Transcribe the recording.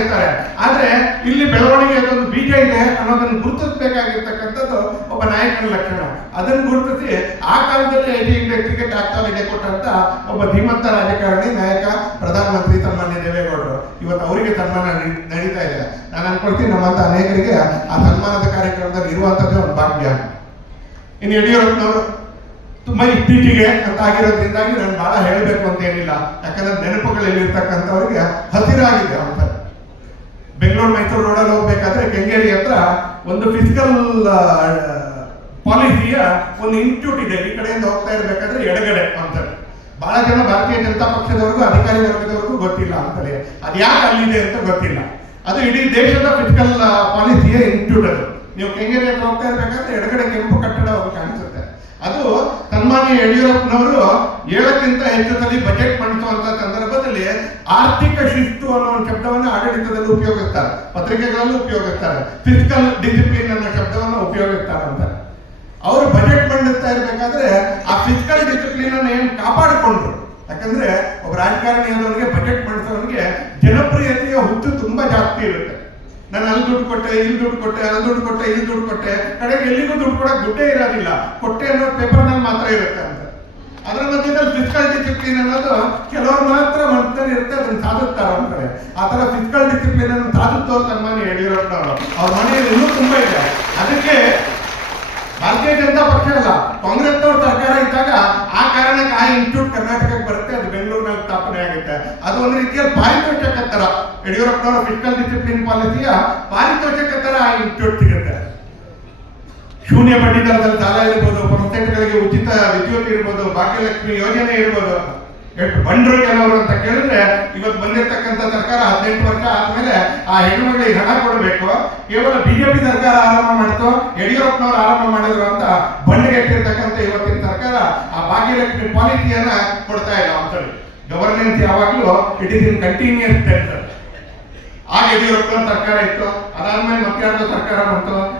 ಇರ್ತಾರೆ. ಆದ್ರೆ ಇಲ್ಲಿ ಬೆಳವಣಿಗೆ ಒಂದು ಬೀಜ ಇದೆ ಅನ್ನೋದನ್ನು ಗುರುತಿಸಬೇಕಾಗಿರ್ತಕ್ಕಂಥದ್ದು ಒಬ್ಬ ನಾಯಕನ ಲಕ್ಷಣ. ಅದನ್ನು ಗುರುತಿಸಿ ಆ ಕಾಲದಲ್ಲಿ ಐಟಿ ಇಂಡಸ್ಟ್ರಿಗೆ ಟಾಕ್ಟರ್ ಇದೆ ಕೊಟ್ಟಂತ ಒಬ್ಬ ಧೀಮಂತ ರಾಜಕಾರಣಿ ನಾಯಕ ಪ್ರಧಾನಮಂತ್ರಿ ಸನ್ಮಾನ್ಯ ದೇವೇಗೌಡರು. ಇವತ್ತು ಅವರಿಗೆ ಸನ್ಮಾನ ನಡೀತಾ ಇದೆ. ನಾನು ಅನ್ಕೊಳ್ತೀನಿ ನಮ್ಮಂತ ಅನೇಕರಿಗೆ ಆ ಸನ್ಮಾನದ ಕಾರ್ಯಕ್ರಮದಲ್ಲಿ ಇರುವಂತದ್ದೇ ಒಂದು ಭಾಗ್ಯ. ಇನ್ನು ಯಡಿಯೂರಪ್ಪನವರು ತುಂಬಾ ಇತ್ತೀಚೆಗೆ ಅಂತ ಆಗಿರೋದ್ರಿಂದಾಗಿ ನಾನು ಬಹಳ ಹೇಳಬೇಕು ಅಂತ ಏನಿಲ್ಲ, ಯಾಕಂದ್ರೆ ನೆನಪುಗಳಲ್ಲಿರ್ತಕ್ಕಂಥವ್ರಿಗೆ ಹಸಿರಾಗಿದೆ ಅಂತ. ಬೆಂಗಳೂರು ಮೈಸೂರು ರೋಡಲ್ಲಿ ಹೋಗ್ಬೇಕಾದ್ರೆ ಕೆಂಗೇರಿ ಹತ್ರ ಒಂದು ಫಿಸಿಕಲ್ ಪಾಲಿಸಿಯ ಒಂದು ಇನ್ಸ್ಟಿಟ್ಯೂಟ್ ಇದೆ. ಈ ಕಡೆಯಿಂದ ಹೋಗ್ತಾ ಇರ್ಬೇಕಾದ್ರೆ ಎಡಗಡೆ ಅಂತಾರೆ. ಬಹಳ ಜನ ಭಾರತೀಯ ಜನತಾ ಪಕ್ಷದವರೆಗೂ ಅಧಿಕಾರಿ ವರ್ಗದವರೆಗೂ ಗೊತ್ತಿಲ್ಲ ಅಂತಲೇ, ಅದು ಯಾಕೆ ಅಲ್ಲಿದೆ ಅಂತ ಗೊತ್ತಿಲ್ಲ. ಅದು ಇಡೀ ದೇಶದ ಫಿಸಿಕಲ್ ಪಾಲಿಸಿಯ ಇನ್ಸ್ಟಿಟ್ಯೂಟ್. ಅದು ನೀವು ಕೆಂಗೇರಿ ಹತ್ರ ಹೋಗ್ತಾ ಇರ್ಬೇಕಾದ್ರೆ ಎಡಗಡೆ ಕೆಂಪು ಕಟ್ಟಡ ಕಾಣಿಸುತ್ತೆ. ಅದು ಸನ್ಮಾನ್ಯ ಯಡಿಯೂರಪ್ಪನವರು 7ಕ್ಕಿಂತ ಹೆಚ್ಚು ಸಲ ಬಜೆಟ್ ಮಂಡಿಸುವಂತ ಸಂದರ್ಭದಲ್ಲಿ ಆರ್ಥಿಕ ಶಿಸ್ತು ಅನ್ನೋ ಒಂದು ಶಬ್ದವನ್ನು ಆಡಳಿತದಲ್ಲಿ ಉಪಯೋಗಿಸ್ತಾರೆ, ಪತ್ರಿಕೆಗಳಲ್ಲೂ ಉಪಯೋಗಿಸ್ತಾರೆ, ಫಿಸಿಕಲ್ ಡಿಸಿಪ್ಲಿನ್ ಅನ್ನೋ ಶಬ್ದವನ್ನು ಉಪಯೋಗಿಸ್ತಾರೆ ಅಂತ. ಅವರು ಬಜೆಟ್ ಮಂಡಿಸ್ತಾ ಇರ್ಬೇಕಾದ್ರೆ ಆ ಫಿಸಿಕಲ್ ಡಿಸಿಪ್ಲಿನ್ ಅನ್ನು ಏನು ಕಾಪಾಡಿಕೊಂಡ್ರು. ಯಾಕಂದ್ರೆ ಒಬ್ಬ ರಾಜಕಾರಣಿ ಆದವನಿಗೆ ಬಜೆಟ್ ಮಂಡಿಸೋವನಿಗೆ ಜನಪ್ರಿಯತೆಯ ಹುಚ್ಚು ತುಂಬಾ ಜಾಸ್ತಿ ಇರುತ್ತೆ. ನಾನು ಅಲ್ಲಿ ದುಡ್ಡು ಕೊಟ್ಟೆ, ಇಲ್ಲಿ ದುಡ್ಡು ಕೊಟ್ಟೆ, ಅಲ್ಲಿ ದುಡ್ಡು ಕೊಟ್ಟೆ, ಇಲ್ಲಿ ದುಡ್ಡು ಕೊಟ್ಟೆ, ಕಡೆಗೆ ಎಲ್ಲಿಗೂ ದುಡ್ಡು ಕೊಡೋಕೆ ದುಡ್ಡೇ ಇರೋದಿಲ್ಲ, ಕೊಟ್ಟೆ ಅನ್ನೋ ಪೇಪರ್ನಲ್ಲಿ ಮಾತ್ರ ಇರುತ್ತೆ ಅಂತ. ಅದರ ಮಧ್ಯದಲ್ಲಿ ಫಿಸಿಕಲ್ ಡಿಸಿಪ್ಲಿನ್ ಅನ್ನೋದು ಕೆಲವರು ಮಾತ್ರ ಮನಸ್ಸಲ್ಲಿ ಇರುತ್ತೆ, ಅದನ್ನು ಸಾಧಿಸ್ತಾರೆ ಅಂತಾರೆ. ಆ ತರ ಫಿಸಿಕಲ್ ಡಿಸಿಪ್ಲಿನ್ ಅನ್ನು ಸಾಧಿಸೋರು ಸನ್ಮಾನ್ಯ ಯಡಿಯೂರಪ್ಪನವರು. ಅವ್ರ ಮನೆಯಲ್ಲಿ ಇನ್ನೂ ತುಂಬಾ ಇದೆ. ಅದಕ್ಕೆ ಭಾರತೀಯ ಜನತಾ ಪಕ್ಷ ಅಲ್ಲ, ಕಾಂಗ್ರೆಸ್ನವ್ರ ಸರ್ಕಾರ ಇದ್ದಾಗ ಆ ಕಾರಣಕ್ಕೆ ಆ ಇನ್ಸ್ಟಿಟ್ಯೂಟ್ ಕರ್ನಾಟಕಕ್ಕೆ ಬರುತ್ತೆ, ಅದು ಬೆಂಗಳೂರಿನಲ್ಲಿ ಸ್ಥಾಪನೆ ಆಗುತ್ತೆ. ಅದು ಒಂದು ರೀತಿಯಲ್ಲಿ ಪಾರಿತೋಷಕ ತರ, ಯಡಿಯೂರಪ್ಪನವರ ಫಿಸಿಕಲ್ ಡಿಸಿಪ್ಲಿನ್ ಪಾಲಿಸಿಯ ಪಾರಿತೋಷಕ ತರ ಆ ಇನ್ಸ್ಟಿಟ್ಯೂಟ್ ಸಿಗುತ್ತೆ. ಶೂನ್ಯ ಬಡ್ಡಿ ದರದಲ್ಲಿ ಸಾಲ ಇರ್ಬೋದು, ಪಂಚಾಯತ್ಗಳಿಗೆ ಉಚಿತ ವಿದ್ಯುತ್ ಇರ್ಬೋದು, ಭಾಗ್ಯಲಕ್ಷ್ಮಿ ಯೋಜನೆ ಇರ್ಬೋದು. ಎಷ್ಟು ಬಂಡ್ರು ಕೆಲವರು ಅಂತ ಕೇಳಿದ್ರೆ, ಇವತ್ತು ಬಂದಿರತಕ್ಕಂಥ ಸರ್ಕಾರ 18 ವರ್ಷ ಆದ್ಮೇಲೆ ಆ ಹೆಣ್ಮಗಳಿಗೆ ಹಣ ಕೊಡಬೇಕು, ಕೇವಲ ಬಿಜೆಪಿ ಸರ್ಕಾರ ಆರಂಭ ಮಾಡಿತು, ಯಡಿಯೂರಪ್ಪನವರು ಆರಂಭ ಮಾಡಿದ್ರು ಅಂತ ಬಂಡಿಗೆಟ್ಟಿರ್ತಕ್ಕಂಥ ಇವತ್ತಿನ ಸರ್ಕಾರ ಆ ಭಾಗ್ಯಲಕ್ಷ್ಮಿ ಪಾಲಿಸಿಯನ್ನ ಕೊಡ್ತಾ ಇಲ್ಲ ಅಂತೇಳಿ. ಗವರ್ನೆನ್ಸ್ ಯಾವಾಗಲೂ it is in continuous tense. ಆಗ ಯಡಿಯೂರಪ್ಪನ ಸರ್ಕಾರ ಇತ್ತು, ಅದಾದ್ಮೇಲೆ ಮತ್ತೆ ಯಾರ್ದೋ ಸರ್ಕಾರ ಬಂತು.